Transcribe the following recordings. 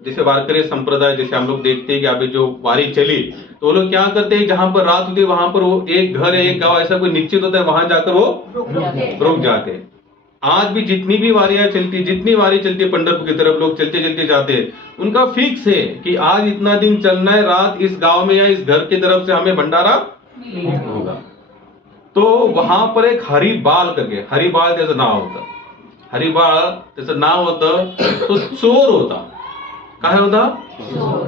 जैसे वारकरी संप्रदाय, जैसे हम लोग देखते हैं कि अभी जो वारी चली तो वो लोग क्या करते हैं, जहां पर रात होती है वहां पर वो एक घर है, एक गांव ऐसा कोई निश्चित होता है, वहां जाकर वो रुक जाते हैं। आज भी जितनी भी वारियां चलती, जितनी वारी चलती है पंढरपुर की तरफ, लोग चलते चलते जाते हैं, उनका फिक्स है कि आज इतना दिन चलना है, रात इस गांव में या इस घर की तरफ से हमें भंडारा होगा। तो वहां पर एक हरिबाल करके, हरिबाल त्याचं नाव होतं, हरिबाळ त्याचं नाव होतं, तो चोर होता। काय होता?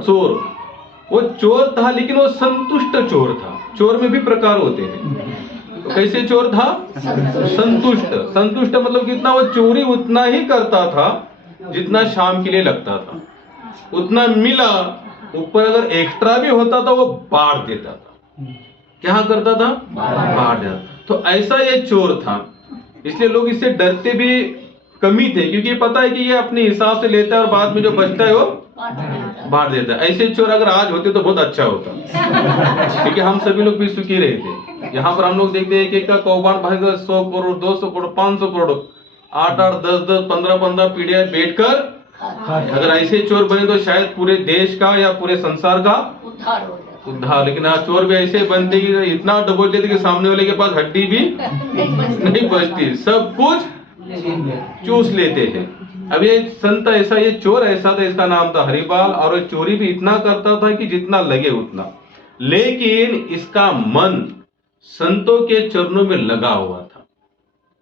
चोर। वो चोर था लेकिन वो संतुष्ट चोर था। चोर में भी प्रकार होते हैं, तो कैसे चोर था? संतुष्ट। संतुष्ट मतलब कितना, वो चोरी उतना ही करता था जितना शाम के लिए लगता था, उतना मिला, ऊपर अगर एक्स्ट्रा भी होता था वो बांट देता था। क्या करता था? बांट देता। तो ऐसा ये चोर था, इसलिए लोग इससे डरते भी कमी थे, क्योंकि पता है कि ये अपने हिसाब से लेता है और बाद में जो बचता है वो बांट देता है। ऐसे चोर अगर आज होते तो बहुत अच्छा होता, क्योंकि हम सभी लोग भी सुखी रहे थे। यहाँ पर हम लोग देखते हैं कि एक कौभांड भाग 100 करोड़, 200 करोड़, 500 करोड़, 8-8, 10-10, 15-15 पीढ़ियां बैठकर अगर ऐसे चोर बने तो शायद पूरे देश का या पूरे संसार का उद्धार। लेकिन आज चोर भी ऐसे बनते कि इतना डबोच देते कि सामने वाले के पास हड्डी भी नहीं बचती, सब कुछ चूस लेते हैं। अब ये संत ऐसा, ये चोर ऐसा था, इसका नाम था हरिबाल, और वो चोरी भी इतना करता था कि जितना लगे उतना, लेकिन इसका मन संतों के चरणों में लगा हुआ था।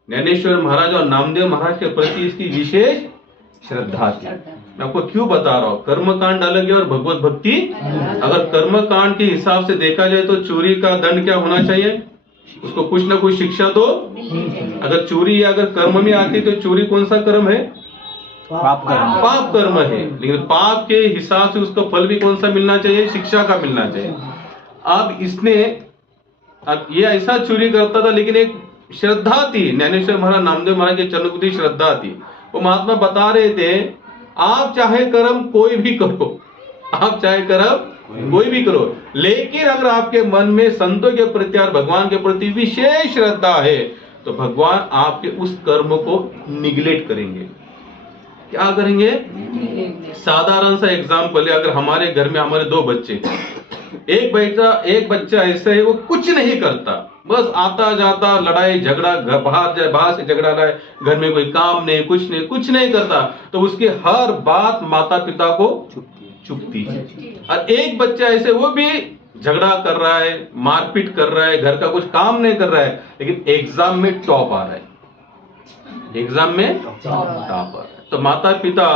ज्ञानेश्वर महाराज और नामदेव महाराज के प्रति इसकी विशेष श्रद्धा थी। मैं आपको क्यों बता रहा हूं, कर्मकांड अलग है और भगवत भक्ति। अगर कर्मकांड के हिसाब से देखा जाए तो चोरी का दंड क्या होना चाहिए, उसको कुछ ना कुछ शिक्षा तो, अगर चोरी या अगर कर्म में आती तो चोरी कौन सा कर्म है? पाप कर्म है, लेकिन पाप के हिसाब से उसका फल भी कौन सा मिलना चाहिए? शिक्षा का मिलना चाहिए। अब इसने, अब ये ऐसा चोरी करता था लेकिन एक श्रद्धा थी, ज्ञानेश्वर महाराज नामदेव महाराज के चरणों की श्रद्धा थी। वो महात्मा बता रहे थे, आप चाहे कर्म कोई भी करो, आप चाहे कर्म कोई भी करो, लेकिन अगर आपके मन में संतों के प्रति और भगवान के प्रति विशेष श्रद्धा है तो भगवान आपके उस कर्म को निग्लेक्ट करेंगे। क्या करेंगे? साधारण सा एग्जाम्पल है, अगर हमारे घर में हमारे 2 बच्चे, एक बच्चा ऐसा है वो कुछ नहीं करता, बस आता जाता, लड़ाई झगड़ा, बाहर से झगड़ा लाए, घर में कोई काम नहीं, कुछ नहीं करता, तो उसकी हर बात माता पिता को चुभती है। और एक बच्चा ऐसे, वो भी झगड़ा कर रहा है, मारपीट कर रहा है, घर का कुछ काम नहीं कर रहा है, लेकिन एग्जाम में टॉप आ रहा है, एग्जाम में टॉप आ रहा है, तो माता पिता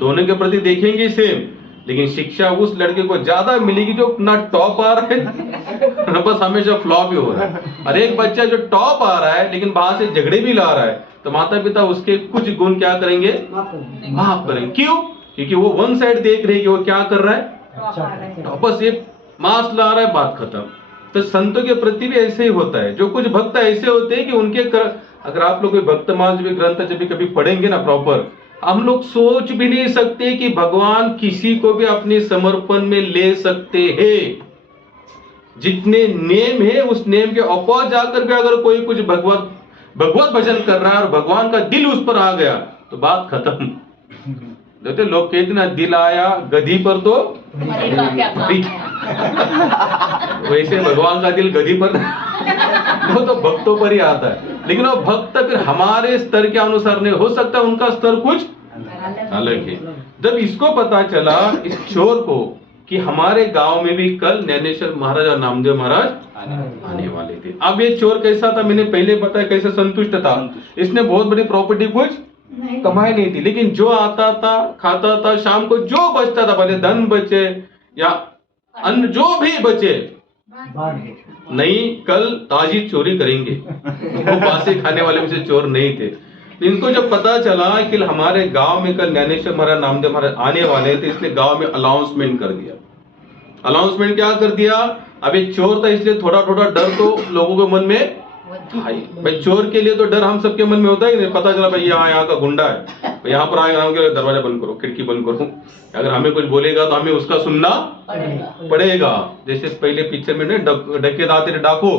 दोनों के प्रति देखेंगे सेम, लेकिन शिक्षा उस लड़के को ज्यादा मिलेगी जो ना टॉप आ रहा है ना बस हमेशा फ्लॉप ही हो रहा है। और एक बच्चा जो टॉप आ रहा है लेकिन बाहर से झगड़े भी ला रहा है, तो माता पिता उसके कुछ गुण क्या करेंगे? माफ करेंगे। क्यों? क्योंकि वो वन साइड देख रहे हैं कि वो क्या कर रहा है, बस ये मार्क्स ला रहा है, बात खत्म। तो संतों के प्रति भी ऐसे ही होता है। जो कुछ भक्त ऐसे होते हैं कि उनके अगर आप लोग भक्त मास ग्रंथ जब भी कभी पढ़ेंगे ना प्रॉपर, हम लोग सोच भी नहीं सकते कि भगवान किसी को भी अपने समर्पण में ले सकते हैं। जितने नेम है उस नेम के अपोज जाकर के अगर कोई कुछ भगवत भजन कर रहा है और भगवान का दिल उस पर आ गया तो बात खत्म। देखते लोग कहते ना, दिल आया गधी पर तो वैसे भगवान का दिल गधी पर वो तो भक्तों पर ही आता है, लेकिन वो भक्त फिर हमारे स्तर के अनुसार नहीं हो सकता, उनका स्तर कुछ अलग है। जब इसको पता चला इस चोर को कि हमारे गांव में भी कल ज्ञानेश्वर महाराज और नामदेव महाराज आने वाले थे। अब ये चोर कैसा था, मैंने पहले बताया कैसे संतुष्ट था। इसने बहुत बड़ी प्रॉपर्टी कुछ कमाई नहीं थी, लेकिन जो आता था खाता था, शाम को जो बचता था, भले धन बचे या अन्न जो भी बचे, नहीं कल ताजी चोरी करेंगे। वो बासी खाने वाले में से चोर नहीं थे। इनको जब पता चला कि हमारे गांव में कल ज्ञानेश्वर महाराज नामदेव महाराज आने वाले थे, इसलिए गांव में अनाउंसमेंट कर दिया। अनाउंसमेंट क्या कर दिया? अब एक चोर था इसलिए थोड़ा थोड़ा डर तो लोगों के मन में भाई चोर के लिए तो डर हम सबके मन में होता ही नहीं। पता चला भाई यहाँ का गुंडा है, यहाँ पर आएगा, दरवाजा बंद करो, खिड़की बंद करो, अगर हमें कुछ बोलेगा तो हमें उसका सुनना पड़ेगा। जैसे पहले पिक्चर में डकैत आते थे, डाकू,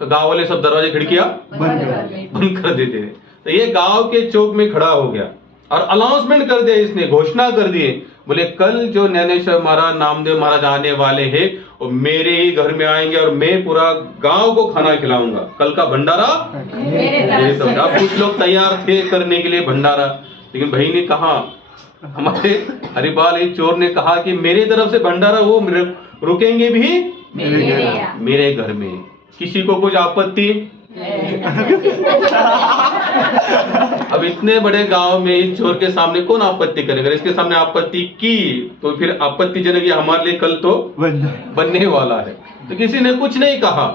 तो गांव वाले सब दरवाजे खिड़कियां बंद कर देते थे। तो ये गांव के चौक में खड़ा हो गया और अनाउंसमेंट कर दिया, इसने घोषणा कर दी, बोले कल जो ज्ञानेश्वर महाराज, नामदेव महाराज आने वाले हैं, वो मेरे ही घर में आएंगे और मैं पूरा गांव को खाना खिलाऊंगा। कल का भंडारा मेरे तरफ से। अब कुछ लोग तैयार थे करने के लिए भंडारा, लेकिन भाई ने कहा, हमारे हरिपाल चोर ने कहा कि मेरी तरफ से भंडारा, वो रुकेंगे भी मेरे घर में। किसी को कुछ आपत्ति? अब इतने बड़े गांव में इस चोर के सामने कौन आपत्ति करेगा? इसके सामने आपत्ति की तो फिर आपत्तिजनक ये हमारे लिए कल तो बनने वाला है। तो किसी ने कुछ नहीं कहा,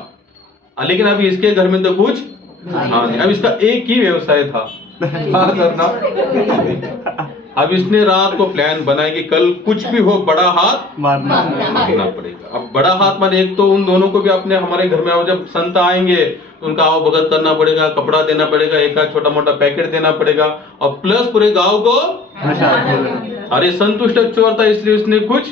लेकिन अभी इसके घर में तो कुछ नहीं। अब इसका एक ही व्यवसाय था, क्या करना। अब इसने रात को प्लान बनाया कि कल कुछ भी हो बड़ा हाथ मारना पड़ेगा। अब बड़ा हाथ माने, एक तो उन दोनों को भी अपने हमारे घर में आओ, जब संत आएंगे तो उनका आओ भगत करना पड़ेगा, कपड़ा देना पड़ेगा, एक आध छोटा मोटा पैकेट देना पड़ेगा, और प्लस पूरे गांव को। अरे संतुष्ट चोर था, इसलिए उसने कुछ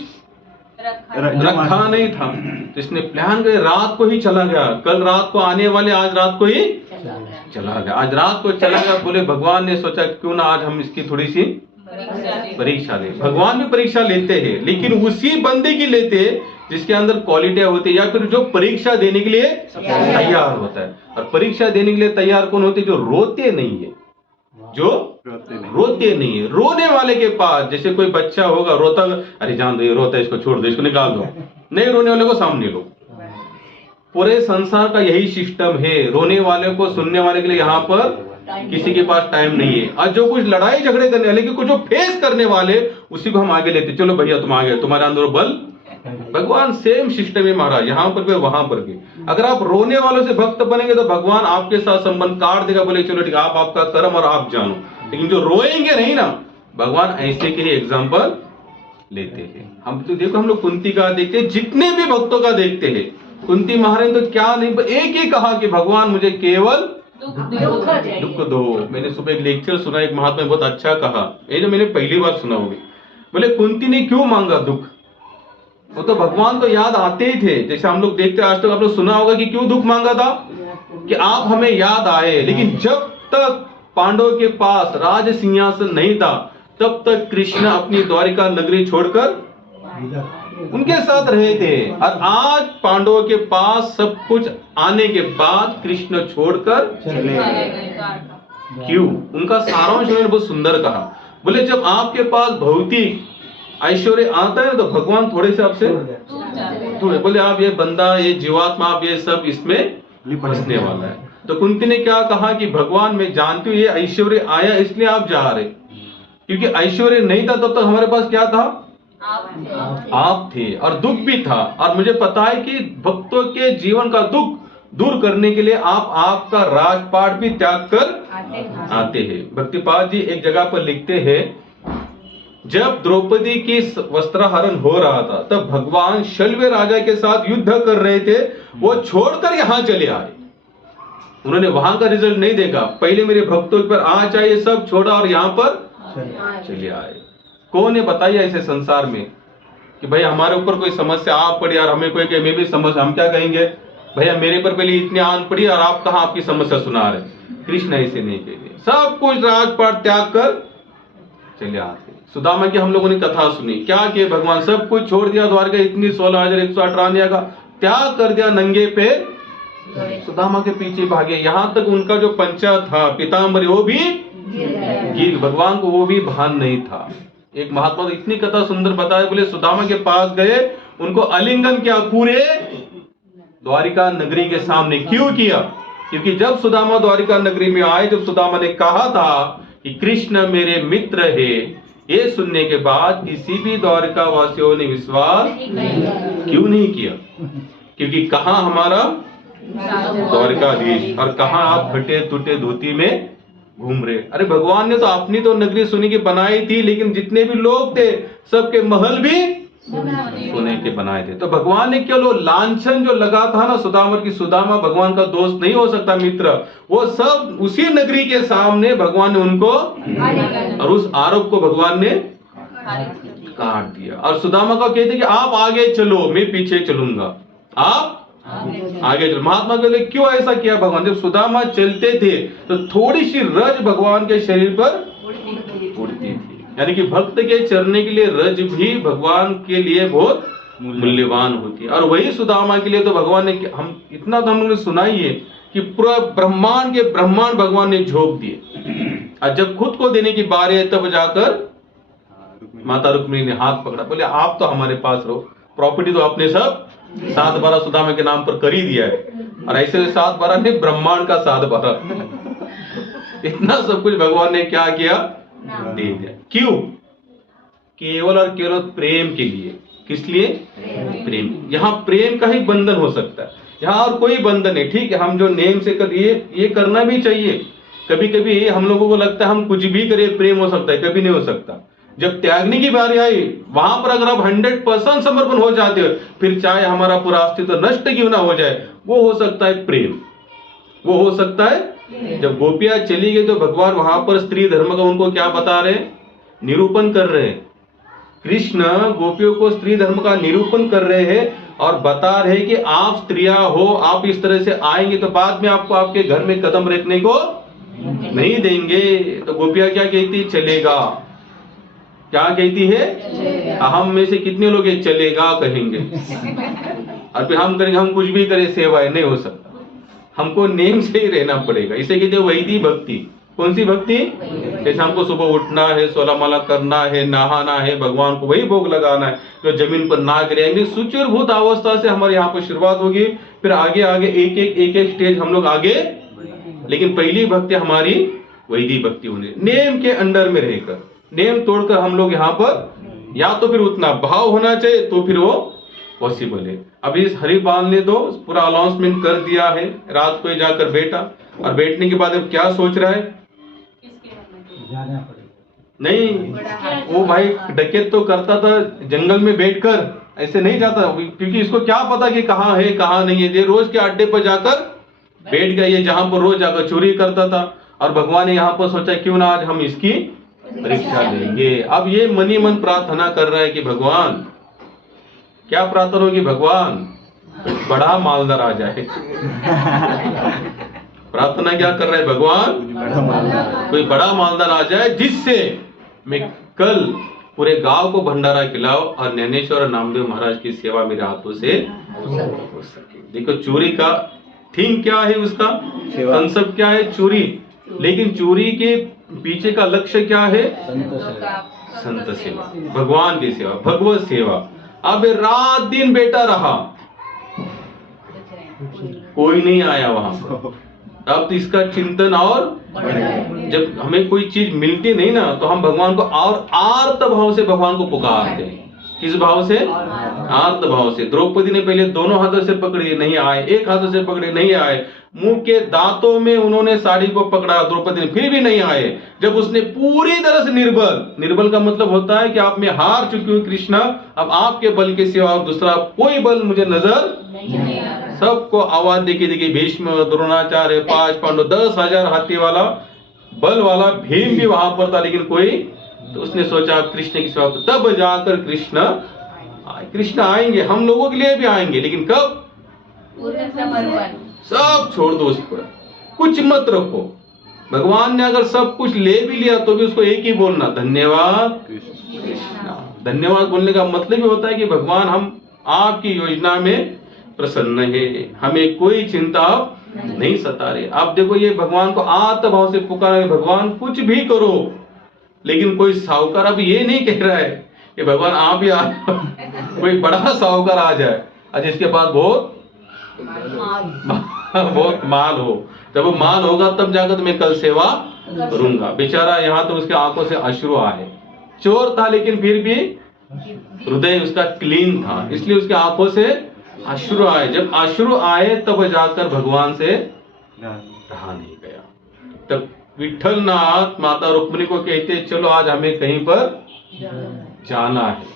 रखा नहीं था। तो इसने प्लान कर रात को ही चला गया, कल रात को आने वाले आज रात को ही चला गया। आज रात को चला गया। बोले भगवान ने सोचा क्यों ना आज हम इसकी थोड़ी सी परीक्षा ले। भगवान भी परीक्षा लेते हैं, लेकिन उसी बंदे की लेते हैं जिसके अंदर क्वालिटियां होती है, या फिर जो परीक्षा देने के लिए तैयार होता है। और परीक्षा देने के लिए तैयार कौन होते? जो रोते नहीं है, जो रोते नहीं है। रोने वाले के पास, जैसे कोई बच्चा होगा रोता, अरे जान दो ये रोता है, इसको छोड़ दो, इसको निकाल दो। नहीं रोने वाले को सामने लो। पूरे संसार का यही सिस्टम है, रोने वाले को सुनने वाले के लिए यहाँ पर किसी के पास टाइम नहीं है। और जो कुछ लड़ाई झगड़े करने वाले, कुछ जो फेस करने वाले, उसी को हम आगे लेते, चलो भैया तुम आगे, तुम्हारे अंदर बल। भगवान सेम सिस्टम है महाराज, यहाँ पर भी वहां पर भी। अगर आप रोने वालों से भक्त बनेंगे तो भगवान आपके साथ संबंध काट देगा, बोले चलो ठीक है आप आपका कर्म और आप जानो। लेकिन जो रोएंगे नहीं ना, भगवान ऐसे के ही एग्जाम्पल लेते हैं। हम तो देखो, हम लोग कुंती का देखते हैं, जितने भी भक्तों का देखते हैं, कुंती महाराज तो क्या नहीं, एक ही कहा कि भगवान मुझे केवल दुख दो। मैंने सुबह एक लेक्चर सुना, एक महात्मा ने बहुत अच्छा कहा, ये जो मैंने पहली बार सुना होगी। बोले कुंती ने क्यों मांगा दुख? वो तो भगवान तो याद आते ही थे। जैसे हम लोग देखते, आज तक आप लोग सुना होगा कि क्यों दुख मांगा था, कि आप हमें याद आए। लेकिन जब तक पांडवों के पास राज सिंहासन नहीं था, तब तक कृष्ण अपनी द्वारिका नगरी छोड़कर उनके साथ रहे थे। और आज पांडवों के पास सब कुछ आने के बाद कृष्ण छोड़कर चले गए। क्यों? उनका सारांश उन्होंने बहुत सुंदर कहा। बोले जब आपके पास भौतिक ऐश्वर्य आता है तो भगवान थोड़े से आपसे थोड़े, बोले आप ये बंदा, ये जीवात्मा, आप ये सब इसमें फंसने वाला है। तो कुंती ने क्या कहा कि भगवान मैं जानती हूँ ये ऐश्वर्य आया इसलिए आप जा रहे, क्योंकि ऐश्वर्य नहीं था तब तक हमारे पास क्या था? आप थे। और दुख भी था। और मुझे पता है कि भक्तों के जीवन का दुख दूर करने के लिए आप आपका राजपाट भी त्याग कर आते हैं। भक्तिपाद जी एक जगह पर लिखते हैं, जब द्रौपदी की वस्त्रहरण हो रहा था तब भगवान शल्य राजा के साथ युद्ध कर रहे थे, वो छोड़कर यहां चले आए। उन्होंने वहां का रिजल्ट नहीं देखा, पहले मेरे भक्तों पर आ चाहिए सब छोड़ा और यहां पर चले आए। कौन है बताइए ऐसे संसार में कि भाई हमारे ऊपर कोई समस्या आ पड़ी और हमें कोई कहे मैं भी समस्या, हम क्या कहेंगे? भैया मेरे पर पहले इतनी आन पड़ी और आप कहां आपकी समस्या सुना रहे? कृष्ण ऐसे नहीं कहते, सब कुछ राजपाट त्याग कर चले आते। सुदामा की हम लोगों ने कथा सुनी, क्या किए भगवान? सब कुछ छोड़ दिया, द्वारका इतनी 16,108 रानिया का त्याग कर दिया, नंगे पैर सुदामा के पीछे भागे। यहां तक उनका जो पंचा था पीताम्बरी वो भी गिर, भगवान को वो भी भान नहीं था। एक महात्मा ने इतनी कथा सुंदर बताया, बोले सुदामा के पास गए, उनको आलिंगन किया पूरे द्वारिका नगरी के सामने। क्यों किया? क्योंकि जब सुदामा द्वारिका नगरी में आए, जब सुदामा ने कहा था कि कृष्ण मेरे मित्र है, ये सुनने के बाद किसी भी द्वारिका वासियों ने विश्वास क्यों नहीं किया? क्योंकि कहां हमारा द्वारिकाधीश और कहां आप फटे टूटे धोती में घूम रहे। अरे भगवान ने तो अपनी तो नगरी सोने की बनाई थी, लेकिन जितने भी लोग थे सबके महल भी सोने के बनाए थे। तो भगवान ने केवल लांछन जो लगा था ना सुदामा की, सुदामा भगवान का दोस्त नहीं हो सकता मित्र, वो सब उसी नगरी के सामने भगवान ने उनको, और उस आरोप को भगवान ने काट दिया। और सुदामा को कहते कि आप आगे चलो मैं पीछे चलूंगा, आप आगे चलो। महात्मा के लिए क्यों ऐसा किया भगवान? जब सुदामा चलते थे तो थोड़ी सी रज भगवान के शरीर पर उड़ती थी। यानी कि भक्त के चरने के लिए रज भी भगवान के लिए बहुत मूल्यवान होती है। और वही सुदामा के लिए तो भगवान ने, हम इतना तो हम लोगों ने सुना ही है कि पूरा ब्रह्मांड के ब्रह्मांड भगवान ने झोंक दिए, और जब खुद को देने की बारी है तब जाकर माता रुक्मिणी ने हाथ पकड़ा, बोले आप तो हमारे पास रहो, प्रॉपर्टी तो आपने सब 7/12 सुदामा के नाम पर कर ही दिया है, और ऐसे 7/12 ने ब्रह्मांड का 7/12 इतना सब कुछ भगवान ने क्या किया, दे दिया। क्यों? केवल और केवल प्रेम के लिए। किस लिए? प्रेम। यहाँ प्रेम का ही बंधन हो सकता है, यहाँ और कोई बंधन नहीं। ठीक है, हम जो नेम से कर ये करना भी चाहिए। कभी कभी हम लोगों को लगता है हम कुछ भी करें प्रेम हो सकता है, कभी नहीं हो सकता। जब त्यागने की बारी आई, वहां पर अगर आप 100% समर्पण हो जाते हो, फिर चाहे हमारा पूरा अस्तित्व नष्ट क्यों ना हो जाए, वो हो सकता है प्रेम, वो हो सकता है। जब गोपियां चली गई तो भगवान वहां पर स्त्री धर्म का उनको क्या बता रहे हैं, निरूपण कर रहे हैं। कृष्ण गोपियों को स्त्री धर्म का निरूपण कर रहे हैं और बता रहे हैं कि आप स्त्रियां हो, आप इस तरह से आएंगे तो बाद में आपको आपके घर में कदम रखने को नहीं देंगे। तो गोपियां क्या कहती, चलेगा। क्या कहती है, हम में से कितने लोग ये चलेगा कहेंगे, और फिर हम करेंगे, हम कुछ भी करें सेवाएं, नहीं हो सकता, हमको नेम से ही रहना पड़ेगा। इसे कहते हैं वैदिक भक्ति। कौन सी भक्ति? जैसे हमको सुबह उठना है, 16 माला करना है, नहाना है, भगवान को वही भोग लगाना है, जो जमीन पर ना गिरेंगे। सुचिरभूत अवस्था से हमारे यहाँ पर शुरुआत होगी, फिर आगे आगे एक एक स्टेज हम लोग आगे, लेकिन पहली भक्ति हमारी वैदिक भक्ति होने, नेम के अंडर में रहकर। नेम तोड़कर हम लोग यहाँ पर, या तो फिर उतना भाव होना चाहिए तो फिर वो पॉसिबल है। अभी इस हरि बाल ने तो पूरा अनाउंसमेंट कर दिया है, रात को ही जाकर बैठा, और बैठने के बाद अब क्या सोच रहा है, नहीं, वो भाई डकैत तो करता था जंगल में बैठकर, ऐसे नहीं जाता, क्योंकि इसको क्या पता कि कहाँ है कहाँ नहीं है। ये रोज के अड्डे पर जाकर बैठ गया, ये जहां पर रोज जाकर चोरी करता था, और भगवान ने यहाँ पर सोचा क्यों ना आज हम इसकी परीक्षा लेंगे। अब ये मनी मन प्रार्थना कर रहा है कि भगवान, क्या प्रार्थना होगी, भगवान बड़ा मालदार आ जाए। प्रार्थना क्या कर रहा है भगवान, कोई बड़ा मालदार आ जाए जिससे मैं कल पूरे गांव को भंडारा खिलाओ और ज्ञानेश्वर और नामदेव महाराज की सेवा मेरे हाथों से हो सके। देखो चोरी का थीम क्या है, उसका कंसेप्ट क्या है, चोरी, लेकिन चोरी के पीछे का लक्ष्य क्या है, संत सेवा, भगवान की सेवा, भगवत सेवा। अब रात दिन बैठा रहा, कोई नहीं आया वहां पर। अब तो इसका चिंतन, और जब हमें कोई चीज मिलती नहीं ना, तो हम भगवान को और आर्त भाव से भगवान को पुकारते हैं। किस भाव से? आर्त भाव से। द्रौपदी ने पहले दोनों हाथों से पकड़े, नहीं आए, एक हाथों से पकड़े, नहीं आए, मुंह के दांतों में उन्होंने साड़ी को पकड़ा द्रौपदी ने, फिर भी नहीं आए। जब उसने पूरी तरह से निर्बल का मतलब होता है कि आप में हार चुकी हुई कृष्णा, अब आपके बल के सिवा और दूसरा कोई बल मुझे नजर नहीं आ रहा। सबको आवाज देके भीष्म, द्रोणाचार्य, 5 पांडव, 10,000 हाथी वाला बल वाला भीम भी वहां पर था, लेकिन कोई, तो उसने सोचा कृष्ण की सेवा, तब जाकर कृष्ण आएंगे, हम लोगों के लिए भी आएंगे, लेकिन कब? सब छोड़ दो, उस पर कुछ मत रखो। भगवान ने अगर सब कुछ ले भी लिया तो भी उसको एक ही बोलना, धन्यवाद कृष्णा। धन्यवाद बोलने का मतलब ही होता है कि भगवान हम आपकी योजना में प्रसन्न है, हमें कोई चिंता नहीं सता रही। आप देखो ये भगवान को आत्म भाव से पुकारे, भगवान कुछ भी करो, लेकिन कोई साहूकार अब ये नहीं कह रहा है कि भगवान आप ही आ कोई बड़ा साहूकार आ जाए और जिसके पास बहुत माल हो। जब वो माल होगा तब जाकर तो मैं कल सेवा करूंगा। बेचारा यहाँ तो उसके आंखों से अश्रु आए, चोर था लेकिन फिर भी हृदय उसका क्लीन था, इसलिए उसके आंखों से अश्रु आए। जब अश्रु आए तब जाकर भगवान से रहा नहीं गया। तब विठल नाथ माता रुक्मिणी को कहते चलो आज हमें कहीं पर जाना है।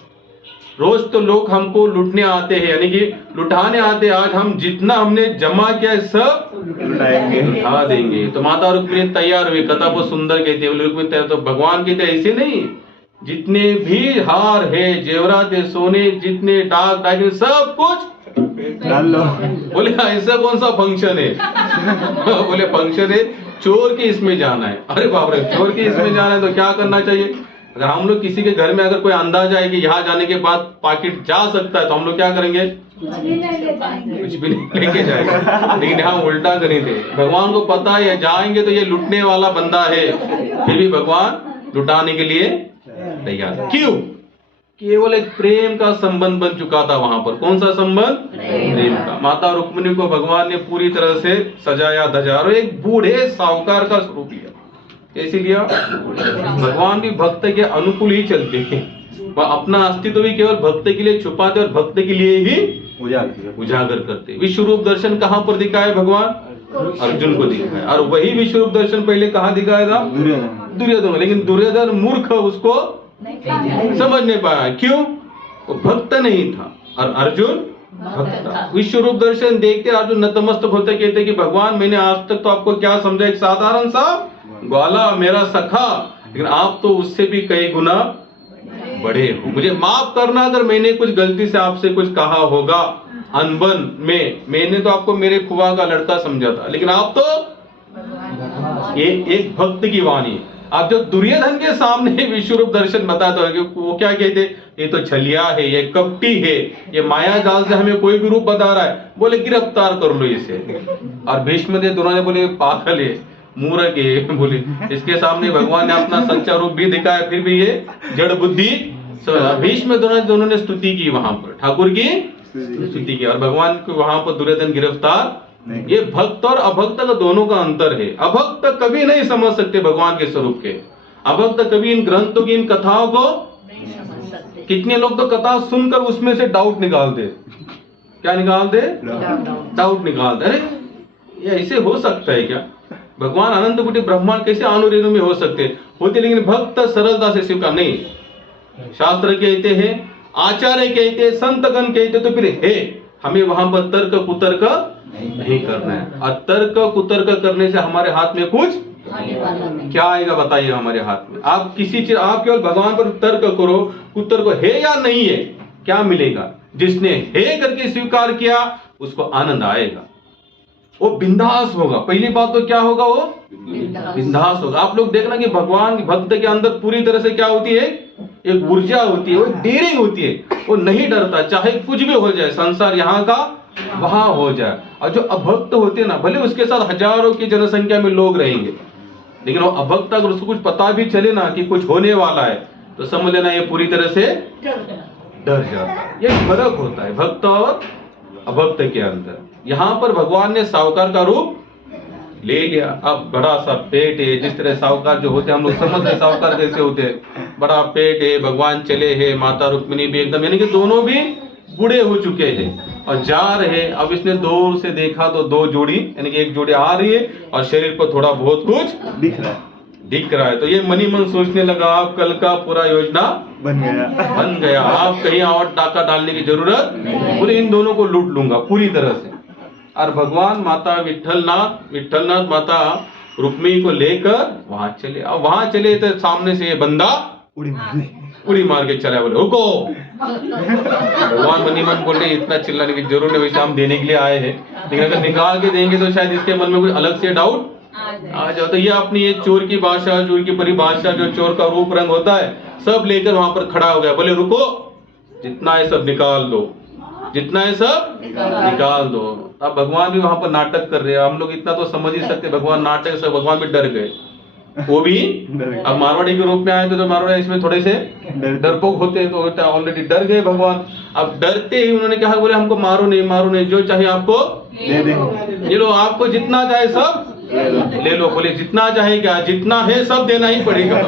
रोज तो लोग हमको लूटने आते हैं, यानी कि लुटाने आते हैं, आज हम जितना हमने जमा किया है सब लुटा देंगे। तो माता रुक्मिणी तैयार हुई। कथा बहुत सुंदर कहती है रुक्मिणी तैयार। तो भगवान कहते ऐसे नहीं, जितने भी हार है, जेवरात है, सोने, जितने डाक डाक सब कुछ डाल लो। बोले ऐसा कौन सा फंक्शन है? बोले फंक्शन है चोर के इसमें जाना है। अरे बाप रे, चोर के इसमें जाना है तो क्या करना चाहिए? अगर हम लोग किसी के घर में अगर कोई अंदाजा है कि यहाँ जाने के बाद पाकिट जा सकता है तो हम लोग क्या करेंगे? कुछ भी नहीं लेके जाएगा। लेकिन यहाँ उल्टा नहीं थे, भगवान को पता है जाएंगे तो ये लुटने वाला बंदा है, फिर भी भगवान लुटाने के लिए तैयार। क्यों? केवल एक प्रेम का संबंध बन चुका था वहां पर। कौन सा संबंध? प्रेम का। माता रुक्मिणी को भगवान ने पूरी तरह से सजाया धजाया और एक बूढ़े साहूकार का स्वरूप लिया। कैसे लिया? भगवान भी भक्त के अनुकूल ही चलते हैं, वह अपना अस्तित्व भी केवल भक्त के लिए छुपाते और भक्त के लिए ही उजागर करते। विश्व रूप दर्शन कहाँ पर दिखाया भगवान? अर्जुन को दिखाया। और वही विश्व रूप दर्शन पहले कहाँ दिखाया था? दुर्योधन। लेकिन दुर्योधन मूर्ख, उसको समझ नहीं पाया। क्यों? वो भक्त नहीं था और अर्जुन भक्त था। विश्व रूप दर्शन देखते अर्जुन नतमस्तक होते, कहते कि भगवान मैंने आज तक तो आपको क्या समझा, एक साधारण सा ग्वाला, मेरा सखा, लेकिन आप तो उससे भी कई गुना बड़े हो। मुझे माफ करना अगर मैंने कुछ गलती से आपसे कुछ कहा होगा अनबन में। मैंने तो आपको मेरे फुआ का लड़का समझा था, लेकिन आप तो एक भक्त की वाणी। आप जब दुर्योधन के सामने विश्व रूप दर्शन बताते हो, वो क्या कहते? ये तो छलिया है, ये कपटी है, ये माया जाल से हमें कोई भी रूप बता रहा है, बोले गिरफ्तार कर लो इसे। और भीष्म देव दोनों ने बोले पागल है, मूर्ख है, बोले इसके सामने भगवान ने अपना सच्चा रूप भी दिखाया, फिर भी ये जड़ बुद्धि। भीष्म दोनों ने स्तुति की, वहां पर ठाकुर की स्तुति की, और भगवान को वहां पर दुर्योधन गिरफ्तार। ये भक्त और अभक्त का दोनों का अंतर है। अभक्त कभी नहीं समझ सकते भगवान के स्वरूप के। अभक्त कभी इन ग्रंथों की, इन कथाओं को नहीं समझ सकते। कितने लोग तो कथा सुनकर उसमें से डाउट निकाल दे। क्या निकाल दे? डाउट निकाल दे। अरे ये ऐसे हो सकता है क्या? भगवान अनंत कोटि ब्रह्मांड कैसे अनुरेणु में हो सकते होते, लेकिन भक्त सरलता से स्वीकार नहीं। शास्त्र कहते हैं, आचार्य कहते हैं, संतगण कहते, तो फिर हे हमें वहां पर तर्क कुतर्क नहीं करना है। और तर्क कुतर्क करने से हमारे हाथ में कुछ क्या आएगा बताइए हमारे हाथ में? आप किसी चीज, आप केवल भगवान पर तर्क करो, कुतर्क है या नहीं है, क्या मिलेगा? जिसने हे करके स्वीकार किया उसको आनंद आएगा, वो बिंदास होगा। पहली बात तो क्या होगा? वो बिंदास होगा। आप लोग देखना कि भगवान भक्त के अंदर पूरी तरह से क्या होती है? एक ऊर्जा होती है, वो डेयरिंग होती है, वो नहीं डरता, चाहे कुछ भी हो जाए, संसार यहाँ का वहां हो जाए। और जो अभक्त होते हैं ना, भले उसके साथ हजारों की जनसंख्या में लोग रहेंगे, लेकिन वो अभक्त अगर उसको कुछ पता भी चले ना कि कुछ होने वाला है, तो समझ लेना ये पूरी तरह से डर जाता है। ये फर्क होता है भक्त और अभक्त के अंदर। यहाँ पर भगवान ने साहूकार का रूप ले लिया। अब बड़ा सा पेट है, जिस तरह साहूकार जो होते हैं हम लोग समझते हैं साहूकार कैसे होते हैं, बड़ा पेट है, भगवान चले हैं, माता रुक्मिणी भी एकदम, यानी कि दोनों भी बूढ़े हो चुके हैं और जा रहे। अब इसने दूर से देखा तो दो जोड़ी, यानी कि एक जोड़ी आ रही है और शरीर पर थोड़ा बहुत कुछ दिख रहा है। तो ये मनी मन सोचने लगा, आप कल का पूरा योजना बन गया, आप कहीं और डाका डालने की जरूरत बोले इन दोनों को लूट लूंगा पूरी तरह से। और भगवान माता विठलनाथ माता रुक्मिणी को लेकर वहां चले। अब वहां चले तो सामने से ये बंदा उड़ी मार के चला, बोले रुको। भगवान मनी मन बोले इतना चिल्लाने की जरूरत नहीं, वैसे हम देने के लिए आए हैं, लेकिन अगर निकाल के देंगे तो शायद इसके मन में कुछ अलग से डाउट आ जाओ। तो ये अपनी ये चोर की भाषा, चोर की परिभाषा, जो चोर का रूप रंग होता है, सब लेकर वहां पर खड़ा हो गया। बोले रुको, जितना है सब निकाल दो, जितना है सब निकाल दो। अब भगवान भी वहां पर नाटक कर रहे हैं। हम लोग इतना तो समझ ही सकते, भगवान नाटक से भगवान भी डर गए, वो भी। अब मारवाड़ी के रूप में आए तो मारवाड़ी इसमें थोड़े से डरपोक होते हैं, तो ऑलरेडी डर गए भगवान। अब डरते ही उन्होंने कहा, बोले हमको मारो नहीं, जो चाहिए आपको ये लो, आपको जितना चाहे सब ले लो। बोले जितना चाहेगा, जितना है सब देना ही पड़ेगा,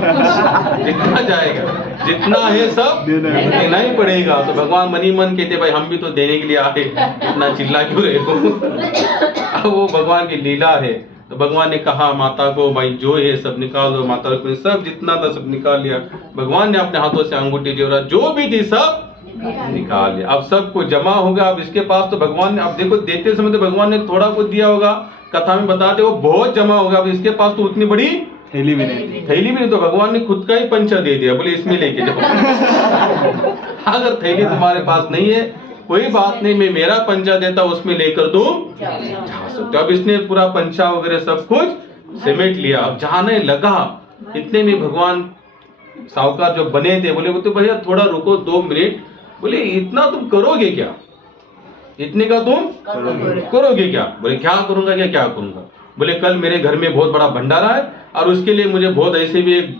जितना चाहेगा, जितना है सब देना ही पड़ेगा। तो भगवान मनी मन कहते, भाई हम भी तो देने के लिए आए, इतना चिल्ला क्यों रहे हो? अब वो भगवान की लीला है। तो भगवान ने कहा माता को, भाई जो है सब निकाल दो। माता को सब जितना था सब निकाल लिया। भगवान ने अपने हाथों से अंगूठी जेवरात जो भी थी सब निकाल लिया। अब सब कुछ जमा हो गया। अब इसके पास तो भगवान ने, अब देखो देते समय तो भगवान ने थोड़ा कुछ दिया होगा, कथा में बताते वो बहुत जमा हो गया। अब इसके पास तो उतनी बड़ी थैली भी नहीं, तो भगवान ने खुद का ही पंचा दे दिया, बोले इसमें लेके जाओ। अगर थैली तुम्हारे पास नहीं है कोई बात नहीं, मैं मेरा पंचा देता, उसमें लेकर तुम जा सकते हो। अब इसने पूरा पंचा वगैरह सब कुछ समेट लिया। अब जाने लगा, इतने में भगवान साहूकार जो बने थे बोले, वो तो भैया थोड़ा रुको 2 मिनट, बोले इतना तुम करोगे क्या, इतने का तुम करोगे क्या? बोले क्या करूंगा, क्या करूंगा? बोले कल मेरे घर में बहुत बड़ा भंडारा है और उसके लिए मुझे बहुत ऐसे भी एक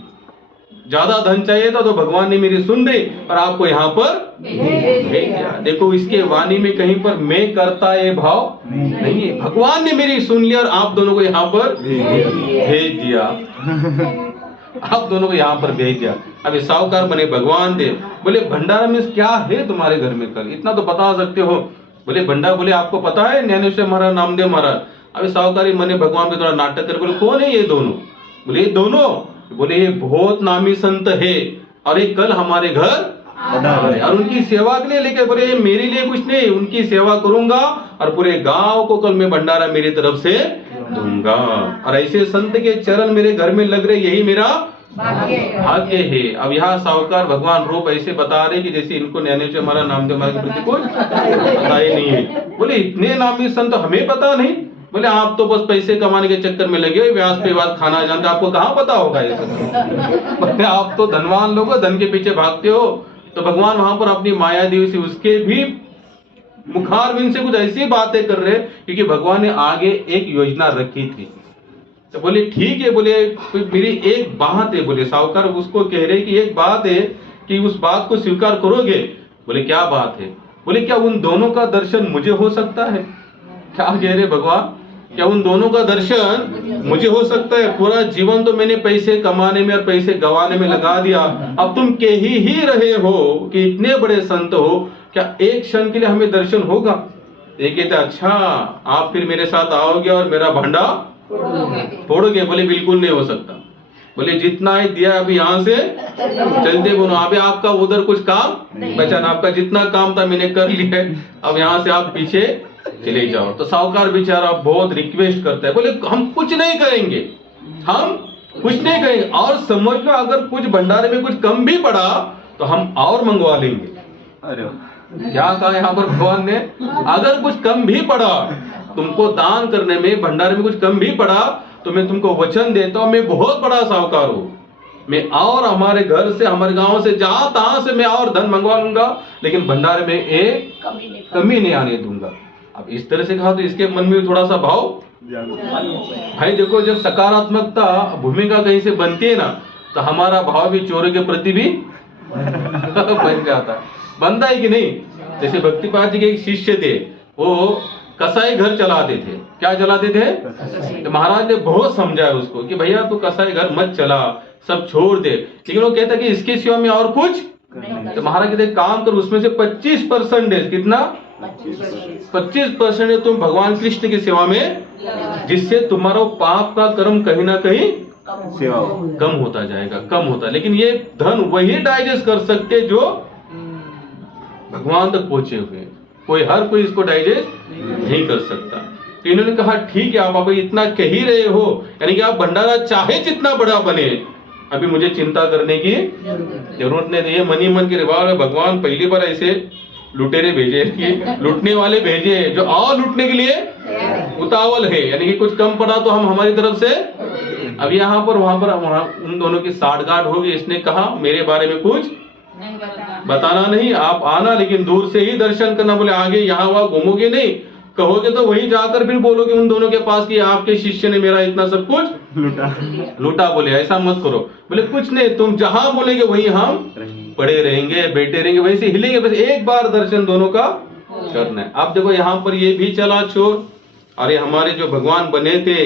ज्यादा धन चाहिए था, तो भगवान ने मेरी सुन ली और आपको यहाँ पर भेज दिया। देखो इसके वाणी में कहीं पर मैं करता ये भाव नहीं है, भगवान ने मेरी सुन लिया और आप दोनों को यहाँ पर भेज दिया, आप दोनों को यहाँ पर भेज दिया। अभी साहूकार बने भगवान दे। बोले भंडारा में क्या है तुम्हारे घर में कल, इतना तो बता सकते हो? बोले भंडारा, बोले आपको पता है ज्ञानेश्वर महाराज, नामदेव महाराज। अभी साहूकारी मने भगवान पे थोड़ा नाटक कर, बोले कौन है ये दोनों? बोले ये दोनों, बोले ये बहुत नामी संत है और ये कल हमारे घर और उनकी सेवा के लिए लेके, बोले मेरे लिए कुछ नहीं, उनकी सेवा करूंगा और पूरे गांव को कल मैं भंडारा मेरी तरफ से दूंगा। और ऐसे संत के चरण मेरे घर में लग रहे, यही मेरा भाग्य है। अब यहाँ साहूकार भगवान रूप ऐसे बता रहे कि जैसे इनको ज्ञानेश्वर महाराज, नामदेव महाराज के प्रति कुछ पता ही नहीं है। बोले इतने नामी संत हमें पता नहीं? बोले आप तो बस पैसे कमाने के चक्कर में लगे हो, व्यास पे व्यास खाना जानते, आपको कहाँ पता होगा ये सब? बोले आप तो धनवान लोग हो, धन के पीछे भागते हो। तो भगवान वहां पर अपनी माया देवी से उसके भी मुखारविंद से कुछ ऐसी बातें कर रहे, क्योंकि भगवान ने आगे एक योजना रखी थी। तो बोले ठीक है, बोले मेरी एक बात है। बोले साहूकार उसको कह रहे कि एक बात है कि उस बात को स्वीकार करोगे? बोले क्या बात है? बोले क्या उन दोनों का दर्शन मुझे हो सकता है? क्या कह रहे भगवान, क्या उन दोनों का दर्शन मुझे हो सकता है? पूरा जीवन तो मैंने पैसे कमाने में और पैसे गंवाने में लगा दिया, अब तुम कह ही रहे हो कि इतने बड़े संत हो, क्या एक क्षण के लिए हमें दर्शन होगा? ये कहते अच्छा आप फिर मेरे साथ आओगे और मेरा भंडा फोड़ोगे? बोले बिल्कुल नहीं हो सकता। बोले जितना ही दिया अभी यहाँ से चलते बोलो, अभी आपका उधर कुछ काम बचा ना, आपका जितना काम था मैंने कर लिया, अब यहाँ से आप पीछे चले जाओ। तो साहूकार बेचारा बहुत रिक्वेस्ट करता है, बोले हम कुछ नहीं करेंगे, हम कुछ नहीं करेंगे, और समझ लो अगर कुछ भंडारे में कुछ कम भी पड़ा तो हम और मंगवा लेंगे। अरे क्या कहा यहाँ पर भगवान ने, अगर कुछ कम भी पड़ा तुमको दान करने में, भंडारे में कुछ कम भी पड़ा तो मैं तुमको वचन देता हूं, मैं बहुत बड़ा साहूकार हूं, मैं और हमारे घर से, हमारे गांव से, जहां तहां से मैं और धन मंगवा लूंगा, लेकिन भंडारे में एक कमी नहीं आने दूंगा। अब इस तरह से कहा तो इसके मन में थोड़ा सा भाव भाई, देखो जब सकारात्मकता भूमिका कहीं से बनती है ना, तो हमारा भाव भी चोरों के प्रति भी बन जाता है, बनता है कि नहीं? जैसे भक्तिपाद जी के एक शिष्य थे, वो कसाई घर चलाते थे। क्या चलाते थे? तो महाराज ने बहुत समझाया उसको कि भैया तू कसाई घर मत चला, सब छोड़ दे, लेकिन वो कहता कि इसके सिवा में और कुछ। तो महाराज कहते काम कर, उसमें से 25% कितना, 25% तुम भगवान कृष्ण की सेवा में, जिससे तुम्हारा पाप का कर्म कहीं ना कहीं कम होता जाएगा, कम होता। लेकिन ये धन वही डाइजेस्ट कर सकते जो भगवान तक पहुंचे हुए, कोई हर कोई इसको डाइजेस्ट नहीं कर सकता। तो इन्होंने कहा ठीक है, आप इतना कह ही रहे हो, यानी कि आप भंडारा चाहे जितना बड़ा बने, अभी मुझे चिंता करने की जरूरत नहीं। ये मनी मन के रिवाज में भगवान पहली बार ऐसे लुटेरे भेजे, लुटने वाले भेजे जो और लुटने के लिए उतावल है, यानी कि कुछ कम पड़ा तो हम हमारी तरफ से। अब यहाँ पर वहां पर उन दोनों की साठगांठ होगी। इसने कहा मेरे बारे में कुछ बताना नहीं, आप आना लेकिन दूर से ही दर्शन करना। बोले आगे यहाँ वहां घूमोगे नहीं, कहोगे तो वही जाकर फिर बोलोगे उन दोनों के पास कि आपके शिष्य ने मेरा इतना सब कुछ लूटा। बोले ऐसा मत करो। बोले कुछ नहीं, तुम जहां बोलेगे वही हम पड़े रहेंगे, बैठे रहेंगे, वहीं से हिलेंगे, बस एक बार दर्शन दोनों का करना है। अब देखो यहाँ पर ये भी चला छोर, और ये हमारे जो भगवान बने थे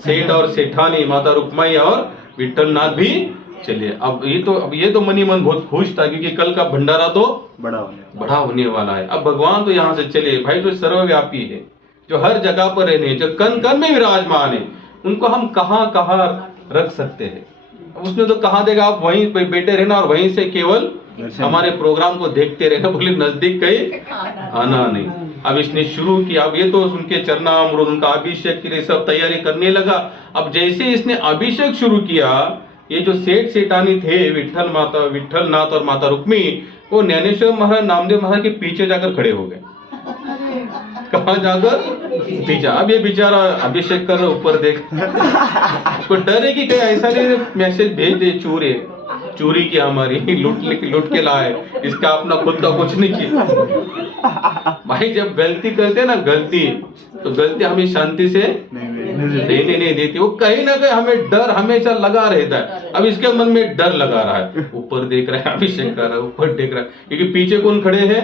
सेठ और सेठानी, माता रुक्माई और विठलनाथ भी चलिए। अब ये तो मनी मन बहुत खुश था, क्योंकि कल का भंडारा तो बड़ा होने वाला है। अब भगवान तो यहाँ से चले, भाई जो सर्वव्यापी है, जो हर जगह पर रहने, जो कण कण में विराजमान है, उनको हम कहाँ कहाँ रख सकते हैं? उसने तो कहा देगा आप वहीं पे बैठे रहना और वहीं से केवल हमारे प्रोग्राम को देखते रहना, बोले नजदीक कहीं आना नहीं। अब इसने शुरू किया, अब ये तो उनके चरणामृत, उनका अभिषेक के लिए सब तैयारी करने लगा। अब जैसे इसने अभिषेक शुरू किया, ये जो सेठ सेठानी थे, विठलनाथ और माता रुक्मी, वो ज्ञानेश्वर महाराज, नामदेव महाराज के पीछे जाकर खड़े हो गए। कहाँ जाकर? पीछे। अब ये बेचारा अभिषेक कर ऊपर देख, उसको डर है कि कहीं ऐसा नहीं मैसेज भेज दे चूरे, चोरी की हमारी, लूट के लाए, इसका अपना खुद का कुछ नहीं किया। भाई जब गलती करते हैं ना, गलती तो गलती हमें शांति से देने नहीं देती, वो कहीं ना कहीं हमें डर हमेशा लगा रहता है। अब इसके मन में डर लगा रहा है, ऊपर देख रहा है, अभिषेक कर रहा है, ऊपर देख रहा है, क्योंकि पीछे कौन खड़े हैं?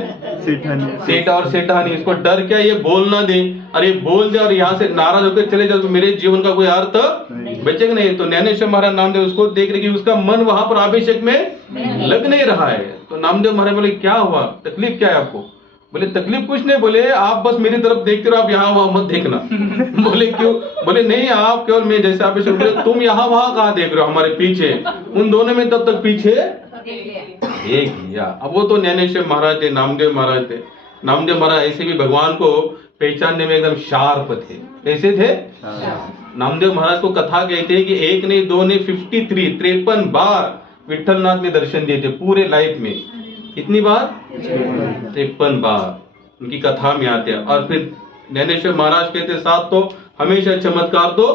सेठा और सेठानी। इसको डर क्या, ये बोल ना दे, अरे बोल दे और यहाँ से नाराज होकर चले जाओ तो मेरे जीवन का कोई अर्थ बचेगा नहीं। तो ज्ञानेश्वर महाराज नामदेव उसको देख रहे कि उसका मन वहां पर अभिषेक में लग नहीं रहा है। तो नामदेव महाराज बोले क्या हुआ, तकलीफ क्या है आपको? बोले तकलीफ कुछ नहीं, बोले आप बस मेरी तरफ देखते रहो, आप यहाँ वहां मत देखना। बोले क्यों? बोले नहीं आप केवल मैं जैसे अभिषेक, बोले तुम यहाँ वहां कहाँ देख रहे हो, हमारे पीछे, उन दोनों में तब तक पीछे देख लिया। अब वो तो ज्ञानेश्वर महाराज थे, नामदेव महाराज थे। नामदेव महाराज ऐसे भी भगवान को पहचानने में एकदम शार्प थे। कैसे थे? नामदेव महाराज को कथा कहते हैं कि एक नहीं दो नहीं 53 बार विठलनाथ ने दर्शन दिए थे पूरे लाइफ में। कितनी बार? 53 बार उनकी कथा में आते हैं। और फिर ज्ञानेश्वर महाराज कहते साथ तो हमेशा चमत्कार तो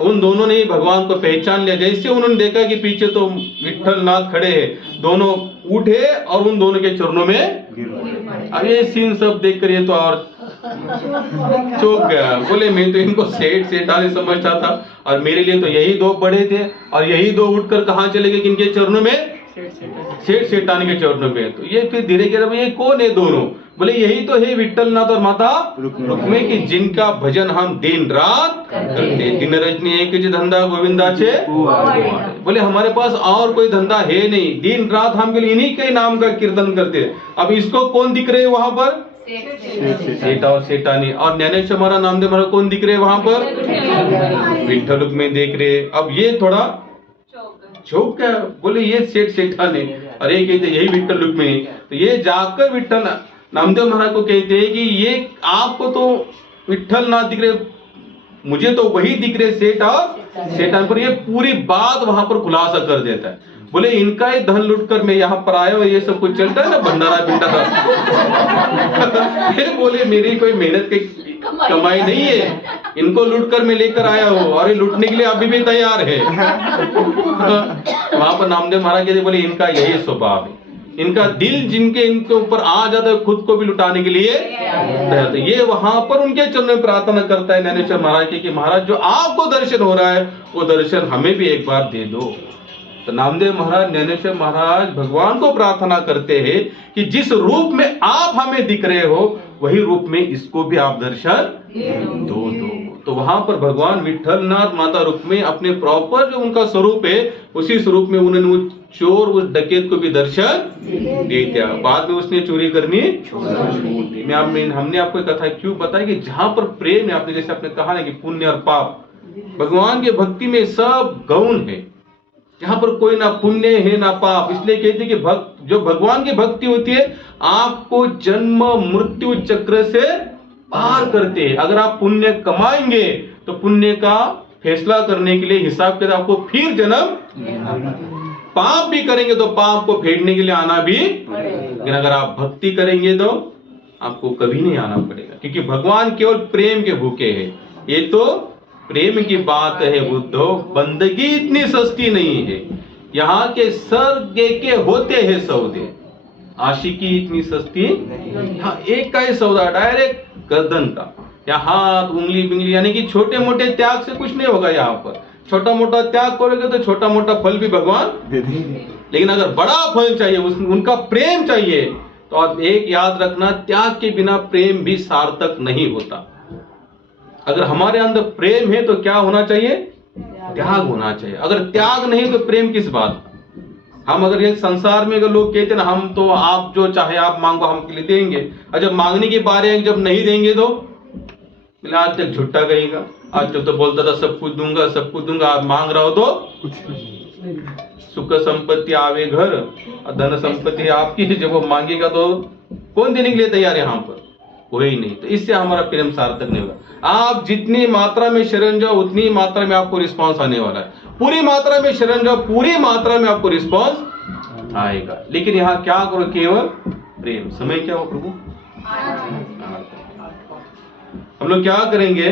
उन दोनों ने ही भगवान को पहचान लिया। जैसे उन्होंने देखा कि पीछे तो विठलनाथ खड़े हैं, दोनों उठे और उन दोनों के चरणों में। अब ये सीन सब देख कर ये तो और चौंक गया। बोले मैं तो इनको सेठानी समझता था और मेरे लिए तो यही दो बड़े थे, और यही दो उठकर कहाँ चले गए? किनके चरणों में? सेठानी के चरणों में। तो ये फिर धीरे धीरे ये कौन है दोनों? बोले यही तो है विठलनाथ और माता रुक्मिणी की, जिनका भजन हम दिन रात करते। दिन रजनी एक ही धंधा गोविंदाचे। बोले हमारे पास और कोई धंधा है नहीं, दिन रात हम इन्हीं के नाम का कीर्तन करते। अब इसको कौन दिख रहे वहां पर? सेठा और सेठानी। और ज्ञानेश्वर महाराज नामदेव महाराज कौन दिख रहे वहां पर? विठल रुक्मिणी देख रहे। अब ये थोड़ा चौक क्या? बोले ये सेठानी और ये कहते यही विठल रुक्मिणी। तो ये जाकर विठल नामदेव महाराज को कहते हैं कि ये आपको तो विठलनाथ दिख रहे, मुझे तो वही दिख रहे सेठ और सेठानी। पर ये पूरी बात वहां पर खुलासा कर देता है। बोले इनका ही धन लूट कर मैं यहाँ पर आया हूँ, ये सब कुछ चलता है ना भंडारा बिंडारा। बोले मेरी कोई मेहनत की कमाई नहीं है, इनको लूट कर मैं लेकर आया हूँ और ये लूटने के लिए अभी भी तैयार है। वहां पर नामदेव महाराज कहते बोले इनका यही स्वभाव है, इनका दिल जिनके इनके ऊपर आ जाता है खुद को भी लुटाने के लिए। तो ये वहां पर उनके चरणों में प्रार्थना करता है ज्ञानेश्वर महाराज की कि महाराज जो आपको दर्शन हो रहा है वो दर्शन हमें भी एक बार दे दो। तो नामदेव महाराज ज्ञानेश्वर महाराज भगवान को प्रार्थना करते हैं कि जिस रूप में आप हमें दिख रहे हो वही रूप में इसको भी आप दर्शन दो। तो वहां पर भगवान विठलनाथ माता रुक्मिणी अपने प्रॉपर जो उनका स्वरूप है उसी स्वरूप में उन्होंने वो चोर उस डकैत को भी दर्शन दे दिया। बाद में उसने चोरी करनी छोड़ दी। हमने आपको कथा क्यों बताई कि जहां पर प्रेम है, आपने जैसे आपने कहा ना कि पुण्य और पाप, भगवान की भक्ति में सब गौण है, यहाँ पर कोई ना पुण्य है ना पाप। इसलिए कहते हैं कि जो भगवान की भक्ति होती है आपको जन्म मृत्यु चक्र से पार करते हैं। अगर आप पुण्य कमाएंगे तो पुण्य का फैसला करने के लिए हिसाब के आपको फिर जन्म, पाप भी करेंगे तो पाप को फेरने के लिए आना भी, लेकिन अगर आप भक्ति करेंगे तो आपको कभी नहीं आना पड़ेगा, क्योंकि भगवान केवल प्रेम के भूखे हैं। ये तो प्रेम की बात है बुद्धो, बंदगी इतनी सस्ती नहीं है, यहाँ के स्वर्ग के होते हैं सौदे, आशिकी इतनी सस्ती हाँ, एक का ही सौदा डायरेक्ट गर्दन का, या हाथ उंगली बिंगली, यानी कि छोटे मोटे त्याग से कुछ नहीं होगा। यहाँ पर छोटा मोटा त्याग करोगे तो छोटा मोटा फल भी भगवान दे देंगे, लेकिन अगर बड़ा फल चाहिए उनका प्रेम चाहिए तो आप एक याद रखना, त्याग के बिना प्रेम भी सार्थक नहीं होता। अगर हमारे अंदर प्रेम है तो क्या होना चाहिए? त्याग होना चाहिए। अगर त्याग नहीं तो प्रेम किस बात? हम अगर ये संसार में अगर लोग कहते ना हम तो आप जो चाहे आप मांगो हम के लिए देंगे, और जब मांगने की बारी है जब नहीं देंगे तो आज तक झूठा कहेगा, आज तक तो बोलता था सब कुछ दूंगा सब कुछ दूंगा, आप मांग रहा हो तो सुख संपत्ति आवे घर और धन संपत्ति आपकी है, जब वो मांगेगा तो कौन देने के लिए तैयार है? यहाँ पर कोई नहीं। तो इससे हमारा प्रेम सार्थक नहीं होगा। आप जितनी मात्रा में शरण जाओ उतनी मात्रा में आपको रिस्पांस आने वाला है, पूरी मात्रा में शरण जाओ पूरी मात्रा में आपको रिस्पांस आएगा। लेकिन यहाँ क्या करो? केवल प्रेम। समय क्या हो प्रभु? हम लोग क्या करेंगे?